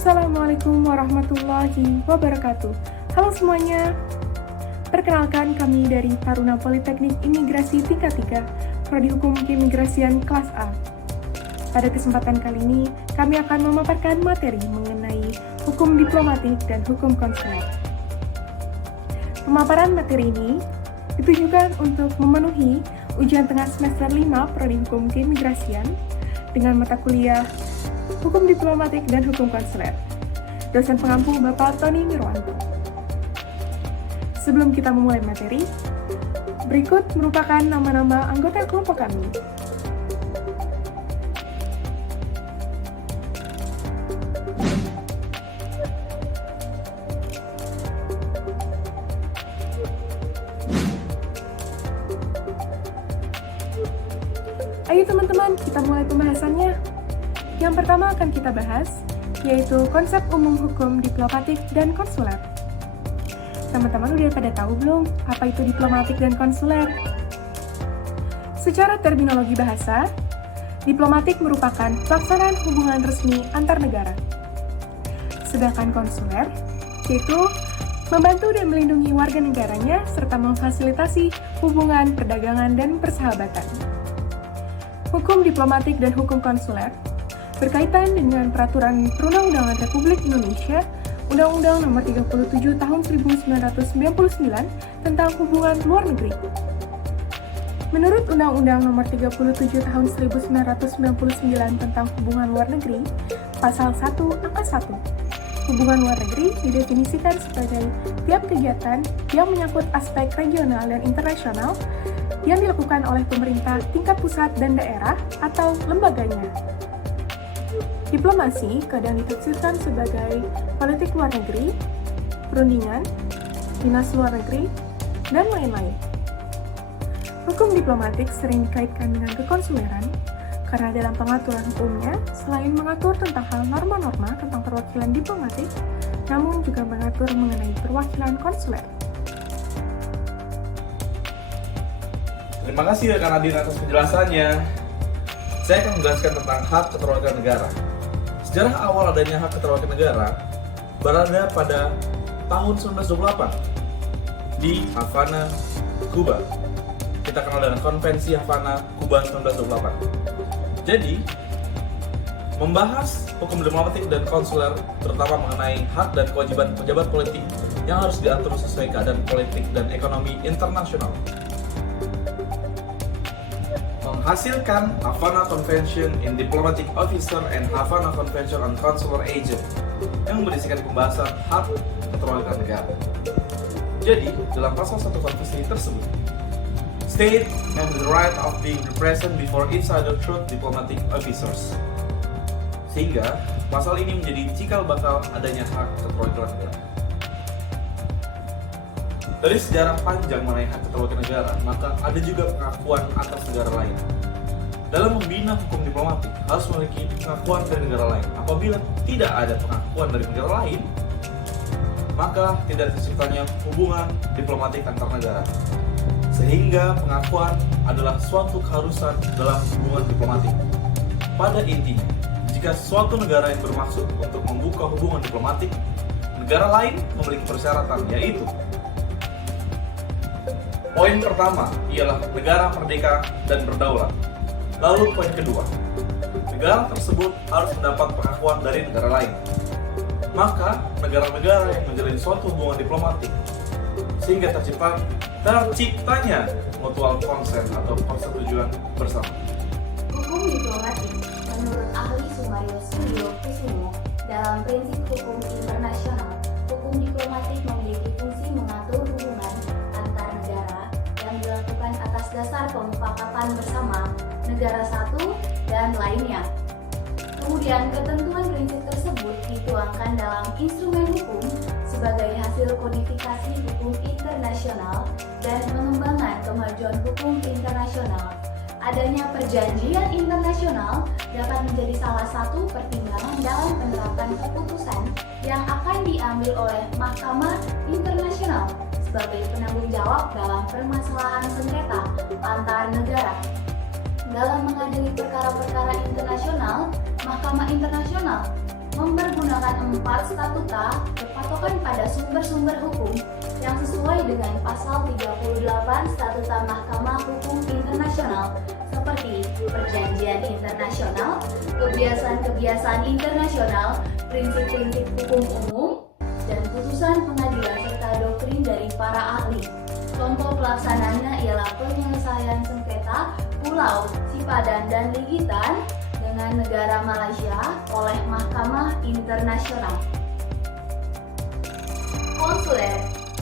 Assalamualaikum warahmatullahi wabarakatuh. Halo semuanya. Perkenalkan, kami dari Taruna Politeknik Imigrasi tingkat 3, Prodi Hukum Keimigrasian kelas A. Pada kesempatan kali ini, kami akan memaparkan materi mengenai hukum diplomatik dan hukum konsuler. Pemaparan materi ini ditujukan untuk memenuhi ujian tengah semester 5 Prodi Hukum Keimigrasian dengan mata kuliah Hukum Diplomatik dan Hukum Konsuler. Dosen pengampu Bapak Tony Mirwanto. Sebelum kita memulai materi, berikut merupakan nama-nama anggota kelompok kami. Ayo teman-teman, kita mulai pembahasannya. Yang pertama akan kita bahas, yaitu konsep umum hukum diplomatik dan konsuler. Teman-teman udah pada tahu belum apa itu diplomatik dan konsuler? Secara terminologi bahasa, diplomatik merupakan pelaksanaan hubungan resmi antar negara. Sedangkan konsuler, yaitu membantu dan melindungi warga negaranya serta memfasilitasi hubungan perdagangan dan persahabatan. Hukum diplomatik dan hukum konsuler berkaitan dengan Peraturan Perundang-undangan Republik Indonesia, Undang-Undang Nomor 37 Tahun 1999 tentang hubungan luar negeri. Menurut Undang-Undang Nomor 37 Tahun 1999 tentang hubungan luar negeri, Pasal 1 Angka 1, hubungan luar negeri didefinisikan sebagai tiap kegiatan yang menyangkut aspek regional dan internasional yang dilakukan oleh pemerintah tingkat pusat dan daerah atau lembaganya. Diplomasi kadang ditafsirkan sebagai politik luar negeri, perundingan, dinas luar negeri, dan lain-lain. Hukum diplomatik sering dikaitkan dengan kekonsuleran karena dalam pengaturan hukumnya, selain mengatur tentang hal norma-norma tentang perwakilan diplomatik, namun juga mengatur mengenai perwakilan konsuler. Terima kasih rekan Adin atas penjelasannya. Saya akan menjelaskan tentang hak keterwakilan negara. Sejarah awal adanya hak keterwakilan negara berada pada tahun 1928 di Havana, Kuba. Kita kenal dengan Konvensi Havana, Kuba 1928. Jadi, membahas hukum diplomatik dan konsuler, terutama mengenai hak dan kewajiban pejabat politik yang harus diatur sesuai keadaan politik dan ekonomi internasional. Menghasilkan Havana Convention in Diplomatic Officer and Havana Convention on Consular Agent yang berisikan pembahasan hak keterwakilan negara. Jadi, dalam pasal 1 konvensi tersebut, state have the right of being present before each other through diplomatic officers. Sehingga, pasal ini menjadi cikal bakal adanya hak keterwakilan negara. Dari sejarah panjang mengenai hak keterwakilan negara, maka ada juga pengakuan atas negara lain. Dalam membina hukum diplomatik, harus memiliki pengakuan dari negara lain. Apabila tidak ada pengakuan dari negara lain, maka tidak terciptanya hubungan diplomatik antar negara. Sehingga pengakuan adalah suatu keharusan dalam hubungan diplomatik. Pada intinya, jika suatu negara yang bermaksud untuk membuka hubungan diplomatik, negara lain memiliki persyaratan, yaitu poin pertama ialah negara merdeka dan berdaulat. Lalu poin kedua, negara tersebut harus mendapat pengakuan dari negara lain. Maka negara-negara yang menjalin suatu hubungan diplomatik sehingga terciptanya mutual consent atau persetujuan bersama. Hukum diplomatik menurut ahli Sumario Suryo Kusumo dalam prinsip hukum internasional, hukum diplomatik memiliki fungsi mengatur hubungan antar negara yang dilakukan atas dasar pemufakatan bersama negara satu dan lainnya. Kemudian ketentuan prinsip tersebut dituangkan dalam instrumen hukum sebagai hasil kodifikasi hukum internasional dan pengembangan kemajuan hukum internasional. Adanya perjanjian internasional dapat menjadi salah satu pertimbangan dalam penerapan keputusan yang akan diambil oleh Mahkamah Internasional sebagai penanggung jawab dalam permasalahan sengketa antar negara. dalam mengadili perkara-perkara internasional, Mahkamah Internasional mempergunakan 4 statuta berpatokan pada sumber-sumber hukum yang sesuai dengan pasal 38 Statuta Mahkamah Hukum Internasional seperti perjanjian internasional, kebiasaan-kebiasaan internasional, prinsip-prinsip hukum umum, dan putusan pengadilan serta doktrin dari para ahli. Contoh pelaksananya ialah penyelesaian sengketa pulau Sipadan dan Ligitan dengan negara Malaysia oleh Mahkamah Internasional. Konsuler.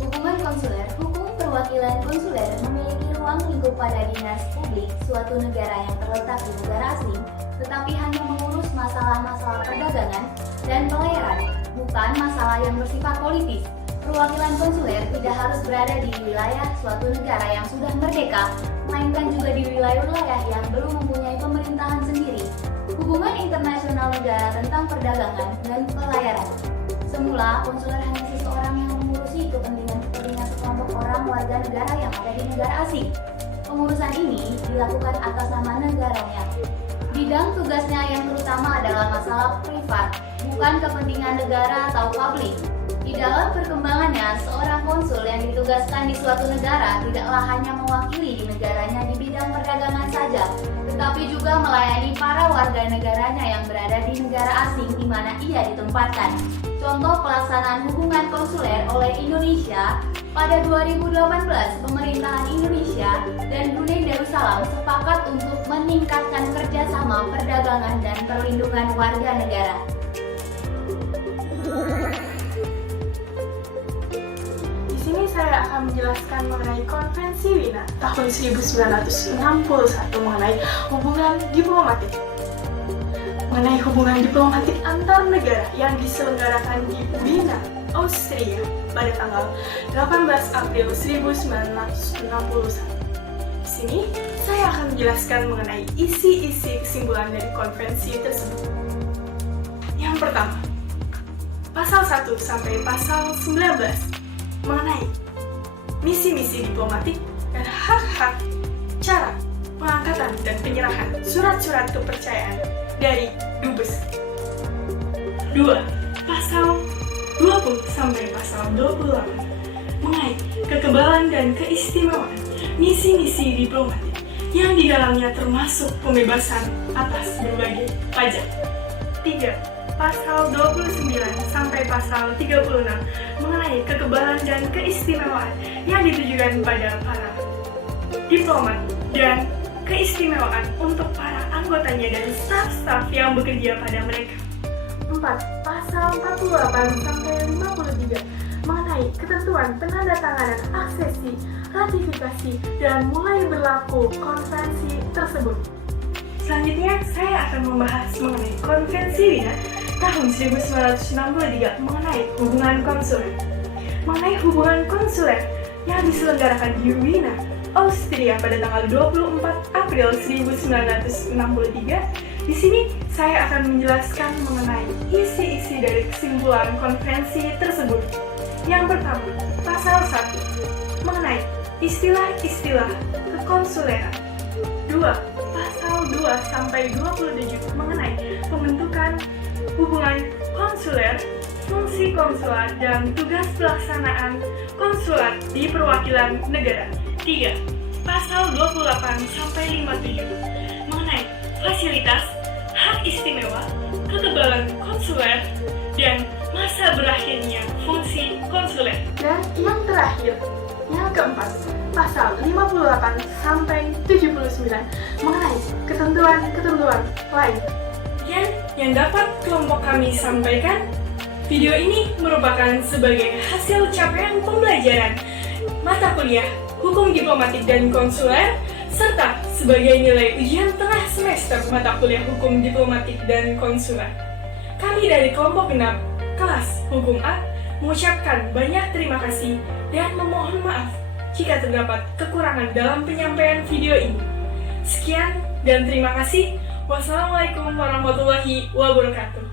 Hubungan konsuler. Hukum perwakilan konsuler memiliki ruang lingkup pada dinas publik suatu negara yang terletak di negara asing, tetapi hanya mengurus masalah-masalah perdagangan dan pelayaran, bukan masalah yang bersifat politis. Perwakilan konsuler tidak harus berada di wilayah suatu negara yang sudah merdeka, melainkan juga di wilayah-wilayah yang belum mempunyai pemerintahan sendiri. Hubungan internasional negara tentang perdagangan dan pelayaran. Semula, konsuler hanya seseorang yang mengurusi kepentingan sekelompok orang warga negara yang ada di negara asing. Pengurusan ini dilakukan atas nama negaranya. Bidang tugasnya yang terutama adalah masalah privat, bukan kepentingan negara atau publik. Di dalam perkembangannya, seorang konsul yang ditugaskan di suatu negara tidaklah hanya mewakili di negaranya di bidang perdagangan saja, tetapi juga melayani para warga negaranya yang berada di negara asing di mana ia ditempatkan. Contoh pelaksanaan hubungan konsuler oleh Indonesia pada 2018, pemerintahan Indonesia dan Brunei Darussalam sepakat untuk meningkatkan kerjasama perdagangan dan perlindungan warga negara. Di sini saya akan menjelaskan mengenai Konvensi Wina tahun 1961 mengenai hubungan diplomatik. Mengenai hubungan diplomatik antar negara yang diselenggarakan di Wina, Austria pada tanggal 18 April 1961. Di sini saya akan menjelaskan mengenai isi-isi kesimpulan dari konvensi tersebut. Yang pertama, pasal 1 sampai pasal 19 mengenai misi-misi diplomatik dan hak-hak, cara pengangkatan dan penyerahan surat-surat kepercayaan dari Dubes. 2. Pasal 20 sampai pasal 28 mengenai kekebalan dan keistimewaan misi-misi diplomatik yang di dalamnya termasuk pembebasan atas berbagai pajak. 3. Pasal 29 sampai pasal 36 mengenai kekebalan dan keistimewaan yang ditujukan pada para diplomat dan keistimewaan untuk para anggotanya dan staf-staf yang bekerja pada mereka. 4. Pasal 48 sampai 53 mengenai ketentuan penandatanganan aksesi, ratifikasi, dan mulai berlaku konvensi tersebut. Selanjutnya, saya akan membahas mengenai Konvensi Wina tahun 1963 mengenai hubungan konsuler. Mengenai hubungan konsuler yang diselenggarakan di Wina, Austria pada tanggal 24 April 1963, di sini saya akan menjelaskan mengenai isi-isi dari kesimpulan konvensi tersebut. Yang pertama, pasal 1 mengenai istilah-istilah kekonsuleran. 2. Pasal 2 sampai 27 mengenai pembentukan hubungan konsuler, fungsi konsulat, dan tugas pelaksanaan konsulat di perwakilan negara. 3. Pasal 28 sampai 57 mengenai fasilitas, hak istimewa, kekebalan konsuler, dan masa berakhirnya fungsi konsuler. Dan yang terakhir, yang keempat, pasal 58 sampai 79 mengenai ketentuan-ketentuan lain. Dan yang dapat kelompok kami sampaikan, video ini merupakan sebagai hasil capaian pembelajaran mata kuliah Hukum Diplomatik dan Konsuler, serta sebagai nilai ujian tengah semester mata kuliah Hukum Diplomatik dan Konsuler. Kami dari kelompok genap kelas Hukum A mengucapkan banyak terima kasih dan memohon maaf jika terdapat kekurangan dalam penyampaian video ini. Sekian dan terima kasih. Wassalamualaikum warahmatullahi wabarakatuh.